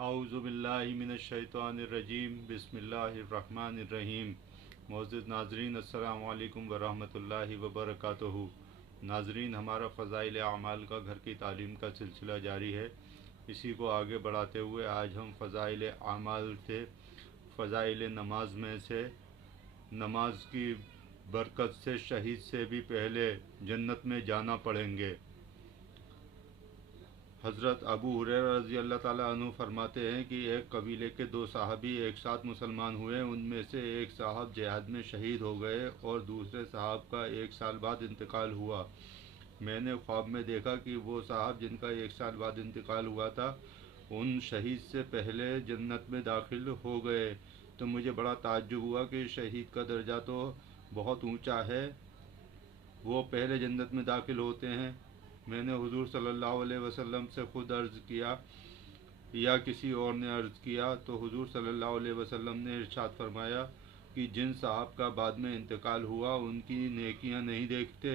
अऊज़ु बिल्लाहि मिनश्शैतानिर्रजीम बिस्मिल्लाहिर्रहमानिर्रहीम। मोअज़्ज़िज़ नाज़रीन, अस्सलामु अलैकुम वरहमतुल्लाहि वबरकातुहू। नाज़रीन, हमारा फ़ज़ाइल अमाल का घर की तालीम का सिलसिला जारी है। इसी को आगे बढ़ाते हुए आज हम फ़ज़ाइल अमाल से फ़ज़ाइल नमाज में से नमाज की बरकत से शहीद से भी पहले जन्नत में जाना पढ़ेंगे। हज़रत अबू हुरैरा रज़ी अल्लाह ताला अन्हु फरमाते हैं कि एक कबीले के दो साहबी एक साथ मुसलमान हुए। उनमें से एक साहब जिहाद में शहीद हो गए और दूसरे साहब का एक साल बाद इंतकाल हुआ। मैंने ख्वाब में देखा कि वो साहब जिनका एक साल बाद इंतकाल हुआ था उन शहीद से पहले जन्नत में दाखिल हो गए। तो मुझे बड़ा ताज्जुब हुआ कि शहीद का दर्जा तो बहुत ऊंचा है, वो पहले जन्नत में दाखिल होते हैं। मैंने हुजूर सल्लल्लाहु अलैहि वसल्लम से ख़ुद अर्ज़ किया या किसी और ने अर्ज़ किया तो हुजूर सल्लल्लाहु अलैहि वसल्लम ने इरशाद फरमाया कि जिन साहब का बाद में इंतकाल हुआ उनकी नेकियां नहीं देखते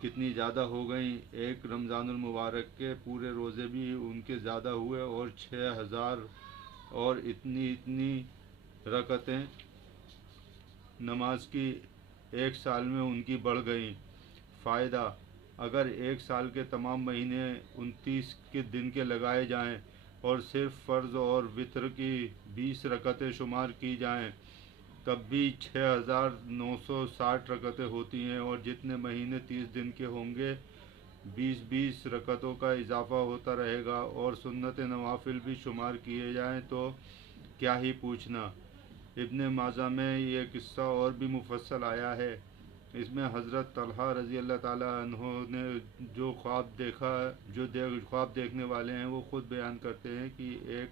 कितनी ज़्यादा हो गई। एक रमज़ानुल मुबारक के पूरे रोज़े भी उनके ज़्यादा हुए और 6000 और इतनी इतनी रकतें नमाज की एक साल में उनकी बढ़ गई। फ़ायदा, अगर एक साल के तमाम महीने 29 के दिन के लगाए जाएं और सिर्फ फ़र्ज़ और वितर की 20 रकतें शुमार की जाएं तब भी 6960 रकतें होती हैं और जितने महीने 30 दिन के होंगे 20-20 रकतों का इजाफ़ा होता रहेगा। और सुन्नत नवाफिल भी शुमार किए जाएं तो क्या ही पूछना। इब्ने माजा में ये किस्सा और भी मुफस्सल आया है। इसमें हज़रत तलहा रज़ी अल्लाह ताला अन्हो ने जो ख्वाब देखने वाले हैं वो ख़ुद बयान करते हैं कि एक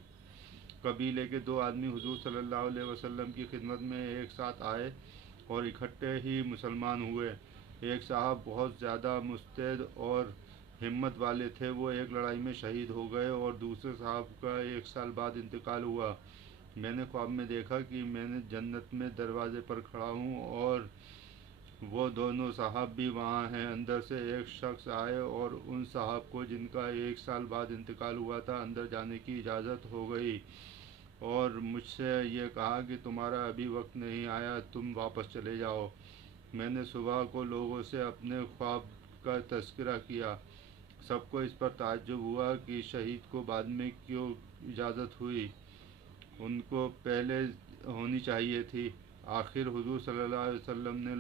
कबीले के दो आदमी हुजूर सल्लल्लाहु अलैहि वसल्लम की खिदमत में एक साथ आए और इकट्ठे ही मुसलमान हुए। एक साहब बहुत ज़्यादा मुस्तैद और हिम्मत वाले थे, वो एक लड़ाई में शहीद हो गए और दूसरे साहब का एक साल बाद इंतकाल हुआ। मैंने ख्वाब में देखा कि मैंने जन्नत में दरवाज़े पर खड़ा हूँ और वो दोनों साहब भी वहाँ हैं। अंदर से एक शख्स आए और उन साहब को जिनका एक साल बाद इंतकाल हुआ था अंदर जाने की इजाज़त हो गई और मुझसे ये कहा कि तुम्हारा अभी वक्त नहीं आया, तुम वापस चले जाओ। मैंने सुबह को लोगों से अपने ख्वाब का तज़किरा किया। सबको इस पर ताज्जुब हुआ कि शहीद को बाद में क्यों इजाज़त हुई, उनको पहले होनी चाहिए थी। आखिर हुजूर सल्लल्लाहु अलैहि वसल्लम ने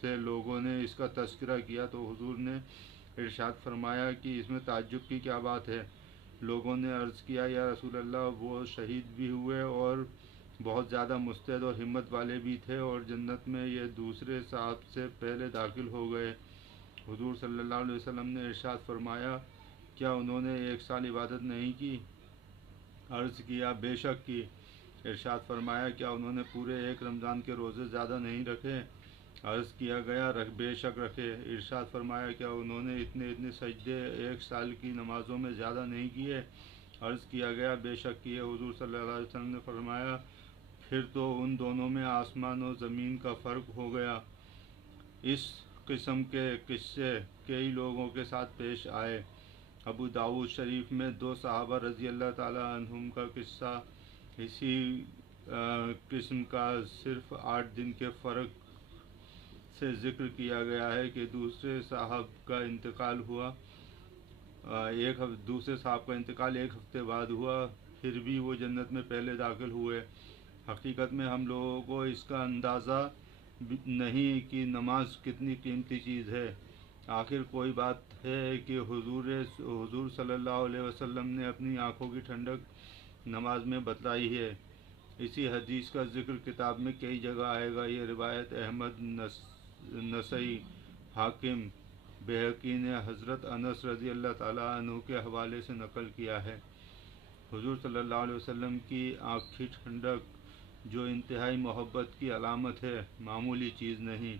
से लोगों ने इसका तज़किरा किया तो हुजूर ने इरशाद फरमाया कि इसमें ताज्जुब की क्या बात है। लोगों ने अर्ज़ किया, या रसूल अल्लाह, वो शहीद भी हुए और बहुत ज़्यादा मुस्तैद और हिम्मत वाले भी थे और जन्नत में ये दूसरे साहब से पहले दाखिल हो गए। हुजूर सल्लल्लाहु अलैहि वसल्लम ने इरशाद फरमाया, क्या उन्होंने एक साल इबादत नहीं की? अर्ज़ किया, बेशक की। इरशाद फरमाया, क्या उन्होंने पूरे एक रमज़ान के रोज़े ज़्यादा नहीं रखे? अर्ज़ किया गया, बेशक रखे। इरशाद फरमाया, क्या उन्होंने इतने इतने सजदे एक साल की नमाज़ों में ज़्यादा नहीं किए? अर्ज़ किया गया, बेशक किए। हुज़ूर सल्लल्लाहु अलैहि वसल्लम ने फरमाया, फिर तो उन दोनों में आसमान और ज़मीन का फ़र्क हो गया। इस किस्म के किस्से कई लोगों के साथ पेश आए। अबू दाऊद शरीफ में दो सहाबा रज़ी अल्लाह ताला अन्हुम का किस्सा इसी किस्म का सिर्फ 8 दिन के फ़र्क से ज़िक्र किया गया है कि दूसरे साहब का इंतकाल हुआ दूसरे साहब का इंतकाल एक हफ़्ते बाद हुआ, फिर भी वो जन्नत में पहले दाखिल हुए। हकीकत में हम लोगों को इसका अंदाज़ा नहीं कि नमाज कितनी कीमती चीज़ है। आखिर कोई बात है कि हुजूर सल्लल्लाहु अलैहि वसल्लम ने अपनी आँखों की ठंडक नमाज में बतलाई है। इसी हदीस का ज़िक्र किताब में कई जगह आएगा। ये रिवायत अहमद, नसई, हाकिम, बैहक़ी ने हज़रत अनस रज़ी अल्लाह ताला अन्हु के हवाले से नकल किया है। हुजूर सल्लल्लाहु अलैहि वसल्लम की आँख की ठंडक जो इंतहाई मोहब्बत की अलामत है, मामूली चीज़ नहीं।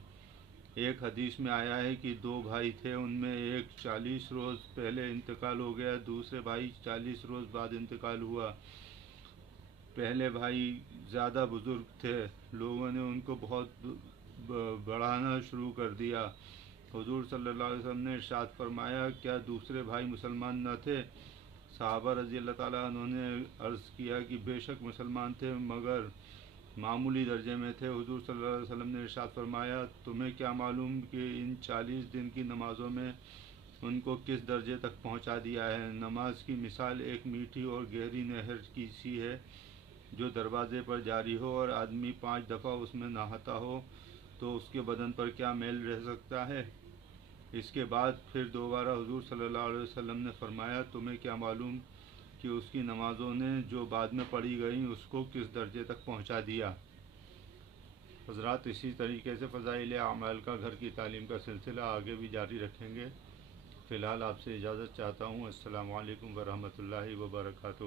एक हदीस में आया है कि दो भाई थे, उनमें एक 40 रोज़ पहले इंतकाल हो गया, दूसरे भाई 40 रोज़ बाद इंतकाल हुआ। पहले भाई ज़्यादा बुज़ुर्ग थे, लोगों ने उनको बहुत बढ़ाना शुरू कर दिया। हुजूर सल्लल्लाहु अलैहि वसल्लम ने इरशाद फरमाया, क्या दूसरे भाई मुसलमान न थे? صحابہ رضی اللہ تعالیٰ عنہ نے عرض کیا کہ بے شک مسلمان تھے مگر معمولی درجے میں تھے۔ حضور صلی اللہ علیہ وسلم نے ارشاد فرمایا تمہیں کیا معلوم کہ ان 40 دن کی نمازوں میں ان کو کس درجے تک پہنچا دیا ہے۔ نماز کی مثال ایک میٹھی اور گہری نہر کی سی ہے جو دروازے پر جاری ہو اور آدمی 5 دفعہ اس میں نہاتا ہو تو اس کے بدن پر کیا میل رہ سکتا ہے۔ اس کے بعد پھر دوبارہ حضور صلی اللہ علیہ وسلم نے فرمایا تمہیں کیا معلوم کہ اس کی نمازوں نے جو بعد میں پڑھی گئیں اس کو کس درجے تک پہنچا دیا۔ حضرات اسی طریقے سے فضائل اعمال کا گھر کی تعلیم کا سلسلہ آگے بھی جاری رکھیں گے۔ فی الحال آپ سے اجازت چاہتا ہوں۔ السلام علیکم ورحمۃ اللہ وبرکاتہ۔